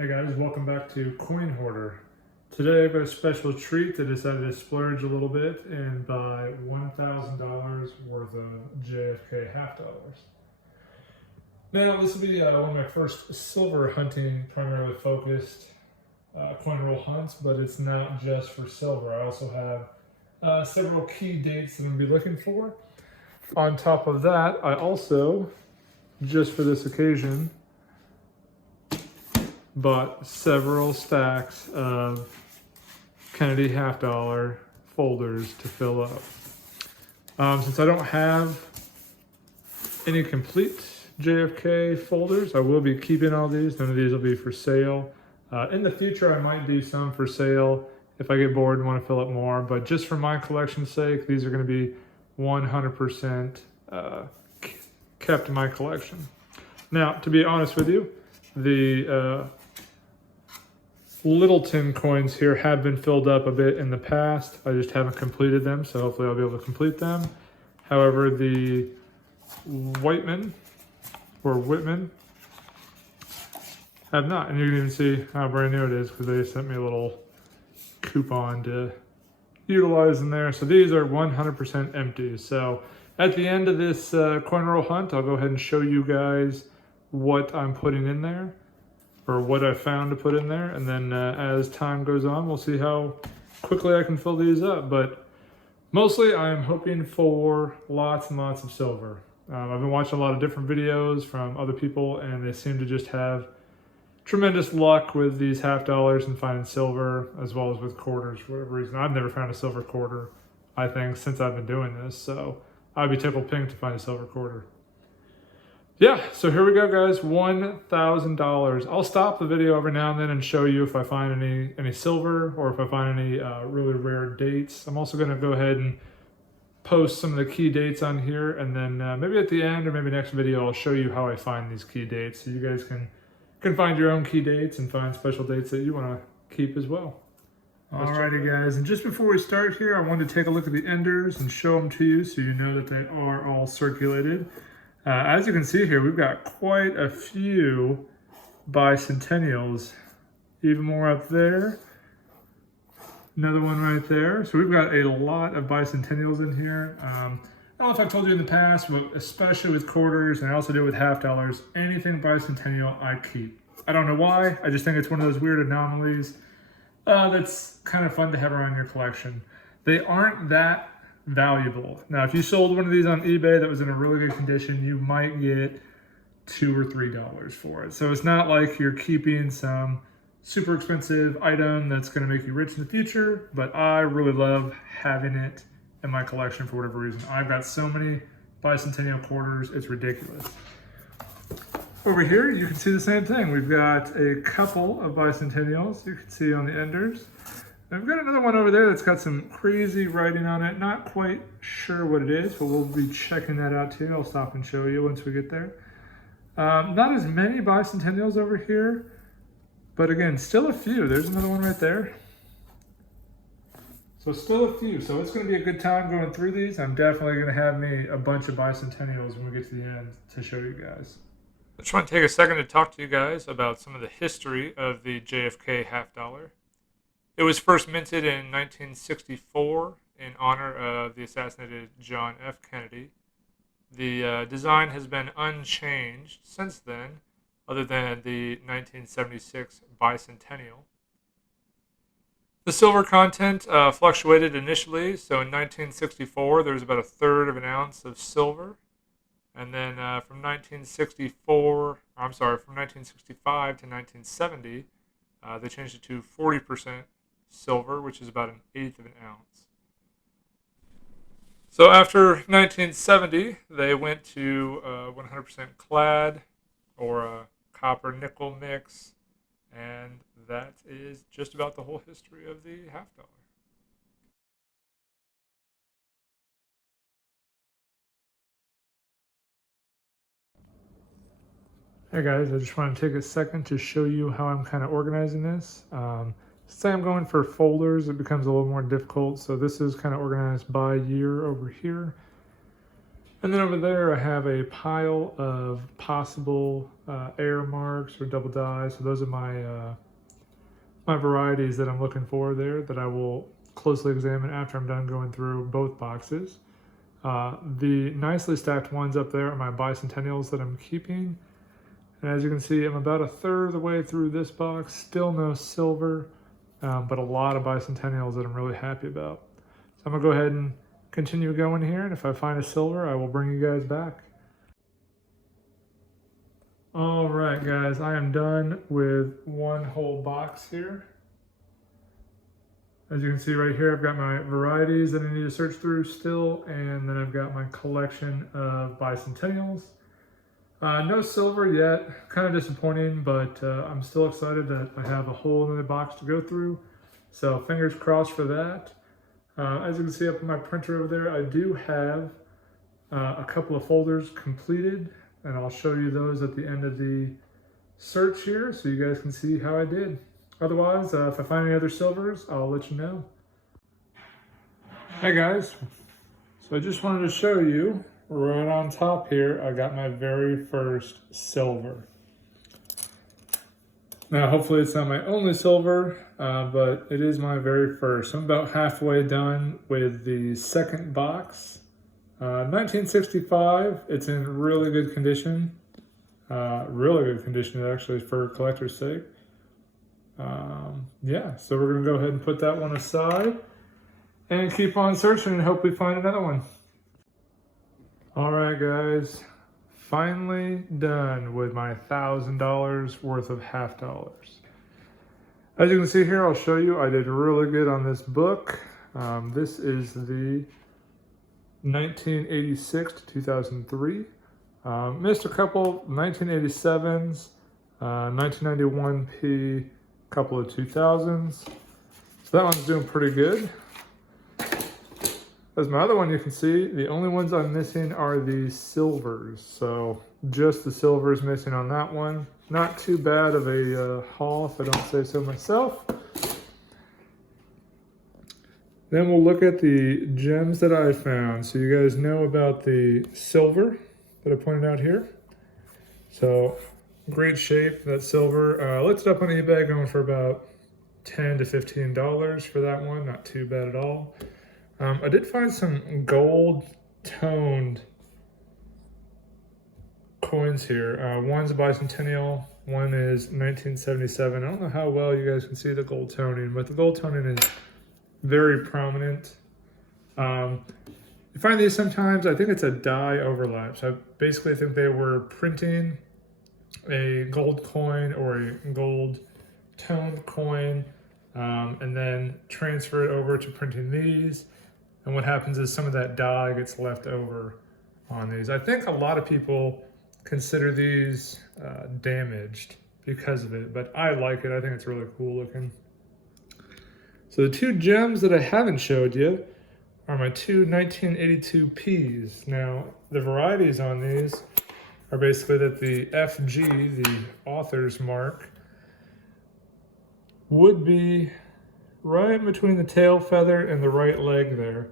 Hey guys, welcome back to Coin Hoarder. Today I've got a special treat. I decided to splurge a little bit and buy $1,000 worth of JFK half dollars. Now this will be one of my first silver hunting, primarily focused coin roll hunts, but it's not just for silver. I also have several key dates that I'm going to be looking for. On top of that, I also, just for this occasion, bought several stacks of Kennedy half dollar folders to fill up. Since I don't have any complete JFK folders, I will be keeping all these. None of these will be for sale. In the future, I might do some for sale if I get bored and want to fill up more, but just for my collection's sake, these are going to be 100% kept in my collection. Now, to be honest with you, the Littleton coins here have been filled up a bit in the past. I just haven't completed them, so hopefully I'll be able to complete them. However, the Whitman have not, and you can even see how brand new it is because they sent me a little coupon to utilize in there. So these are 100% empty. So at the end of this coin roll hunt, I'll go ahead and show you guys what I'm putting in there, or what I found to put in there, and then as time goes on, we'll see how quickly I can fill these up. But mostly I'm hoping for lots and lots of silver. I've been watching a lot of different videos from other people, and they seem to just have tremendous luck with these half dollars and finding silver, as well as with quarters for whatever reason. I've never found a silver quarter, I think, since I've been doing this, so I'd be tickled pink to find a silver quarter. Yeah, so here we go, guys, $1,000. I'll stop the video every now and then and show you if I find any silver or if I find any really rare dates. I'm also gonna go ahead and post some of the key dates on here, and then maybe at the end or maybe next video, I'll show you how I find these key dates, so you guys can find your own key dates and find special dates that you wanna keep as well. Alrighty guys, and just before we start here, I wanted to take a look at the enders and show them to you so you know that they are all circulated. As you can see here, we've got quite a few bicentennials, even more up there. Another one right there. So we've got a lot of bicentennials in here. I don't know if I've told you in the past, but especially with quarters, and I also do with half dollars, anything bicentennial I keep. I don't know why, I just think it's one of those weird anomalies that's kind of fun to have around your collection. They aren't that valuable. Now, if you sold one of these on eBay that was in a really good condition, you might get $2 or $3 for it. So it's not like you're keeping some super expensive item that's going to make you rich in the future, but I really love having it in my collection for whatever reason. I've got so many bicentennial quarters, it's ridiculous. Over here, you can see the same thing. We've got a couple of bicentennials you can see on the enders. I've got another one over there that's got some crazy writing on it. Not quite sure what it is, but we'll be checking that out too. I'll stop and show you once we get there. Not as many bicentennials over here, but again, still a few. There's another one right there. So still a few. So it's going to be a good time going through these. I'm definitely going to have me a bunch of bicentennials when we get to the end to show you guys. I just want to take a second to talk to you guys about some of the history of the JFK half dollar. It was first minted in 1964 in honor of the assassinated John F. Kennedy. The design has been unchanged since then, other than the 1976 bicentennial. The silver content fluctuated initially, so in 1964 there was about 1/3 of an ounce of silver, and then from 1965 to 1970, they changed it to 40% silver, which is about 1/8 of an ounce. So after 1970, they went to 100% clad, or a copper nickel mix, and that is just about the whole history of the half dollar. Hey guys, I just want to take a second to show you how I'm kind of organizing this. Say I'm going for folders, it becomes a little more difficult. So this is kind of organized by year over here. And then over there I have a pile of possible air marks or double dies. So those are my varieties that I'm looking for there that I will closely examine after I'm done going through both boxes. The nicely stacked ones up there are my bicentennials that I'm keeping. And as you can see, I'm about a third of the way through this box, still no silver, but a lot of bicentennials that I'm really happy about. So I'm gonna go ahead and continue going here, and if I find a silver, I will bring you guys back. All right, guys, I am done with one whole box here. As you can see right here, I've got my varieties that I need to search through still, and then I've got my collection of bicentennials. No silver yet, kind of disappointing, but I'm still excited that I have a whole other box to go through. So fingers crossed for that. As you can see up in my printer over there, I do have a couple of folders completed, and I'll show you those at the end of the search here so you guys can see how I did. Otherwise, if I find any other silvers, I'll let you know. Hey guys, so I just wanted to show you right on top here, I got my very first silver. Now, hopefully it's not my only silver, but it is my very first. I'm about halfway done with the second box. 1965, it's in really good condition. Really good condition, actually, for collector's sake. Yeah, so we're gonna go ahead and put that one aside and keep on searching and hope we find another one. All right, guys. Finally done with my $1,000 worth of half dollars. As you can see here, I'll show you, I did really good on this book. This is the 1986 to 2003. Missed a couple 1987s, 1991 P, couple of 2000s. So that one's doing pretty good. As my other one, you can see, the only ones I'm missing are the silvers. So just the silvers missing on that one. Not too bad of a haul, if I don't say so myself. Then we'll look at the gems that I found. So you guys know about the silver that I pointed out here. So great shape, that silver. I looked it up on eBay, going for about $10 to $15 for that one. Not too bad at all. I did find some gold-toned coins here. One's a bicentennial, one is 1977. I don't know how well you guys can see the gold toning, but the gold toning is very prominent. You find these sometimes, I think it's a die overlap. So I basically think they were printing a gold coin or a gold toned coin, and then transfer it over to printing these. And what happens is some of that dye gets left over on these. I think a lot of people consider these damaged because of it, but I like it. I think it's really cool looking. So the two gems that I haven't showed you are my two 1982 Ps. Now, the varieties on these are basically that the FG, the author's mark, would be right between the tail feather and the right leg there.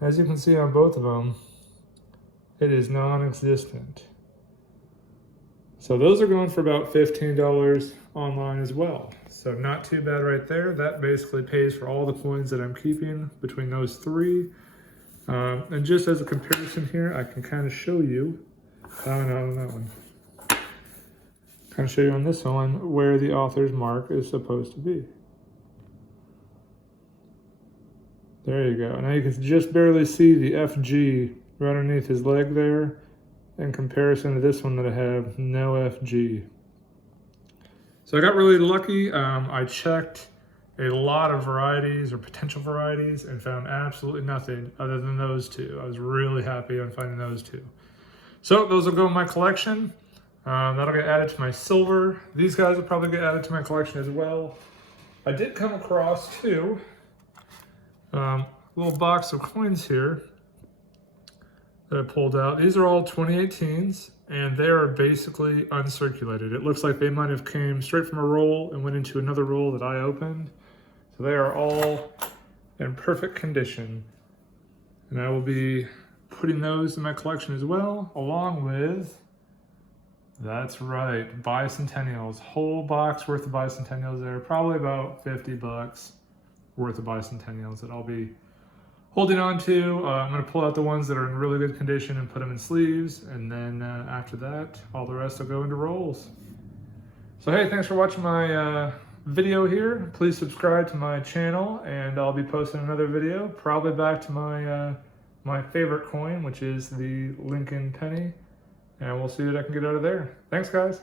As you can see on both of them, it is non-existent. So those are going for about $15 online as well. So not too bad right there. That basically pays for all the coins that I'm keeping between those three. And just as a comparison here, I can kind of show you, not on that one, kind of show you on this one where the author's mark is supposed to be. There you go. Now you can just barely see the FG right underneath his leg there in comparison to this one that I have no FG. So I got really lucky. I checked a lot of varieties or potential varieties and found absolutely nothing other than those two. I was really happy on finding those two. So those will go in my collection. That'll get added to my silver. These guys will probably get added to my collection as well. I did come across too, little box of coins here that I pulled out. These are all 2018s, and they are basically uncirculated. It looks like they might have came straight from a roll and went into another roll that I opened. So they are all in perfect condition. And I will be putting those in my collection as well, along with, that's right, bicentennials. Whole box worth of bicentennials there, probably about 50 bucks worth of bicentennials that I'll be holding on to. I'm going to pull out the ones that are in really good condition and put them in sleeves, and then after that, all the rest will go into rolls. So hey, thanks for watching my video here. Please subscribe to my channel, and I'll be posting another video, probably back to my my favorite coin, which is the Lincoln penny, and we'll see what I can get out of there. Thanks, guys.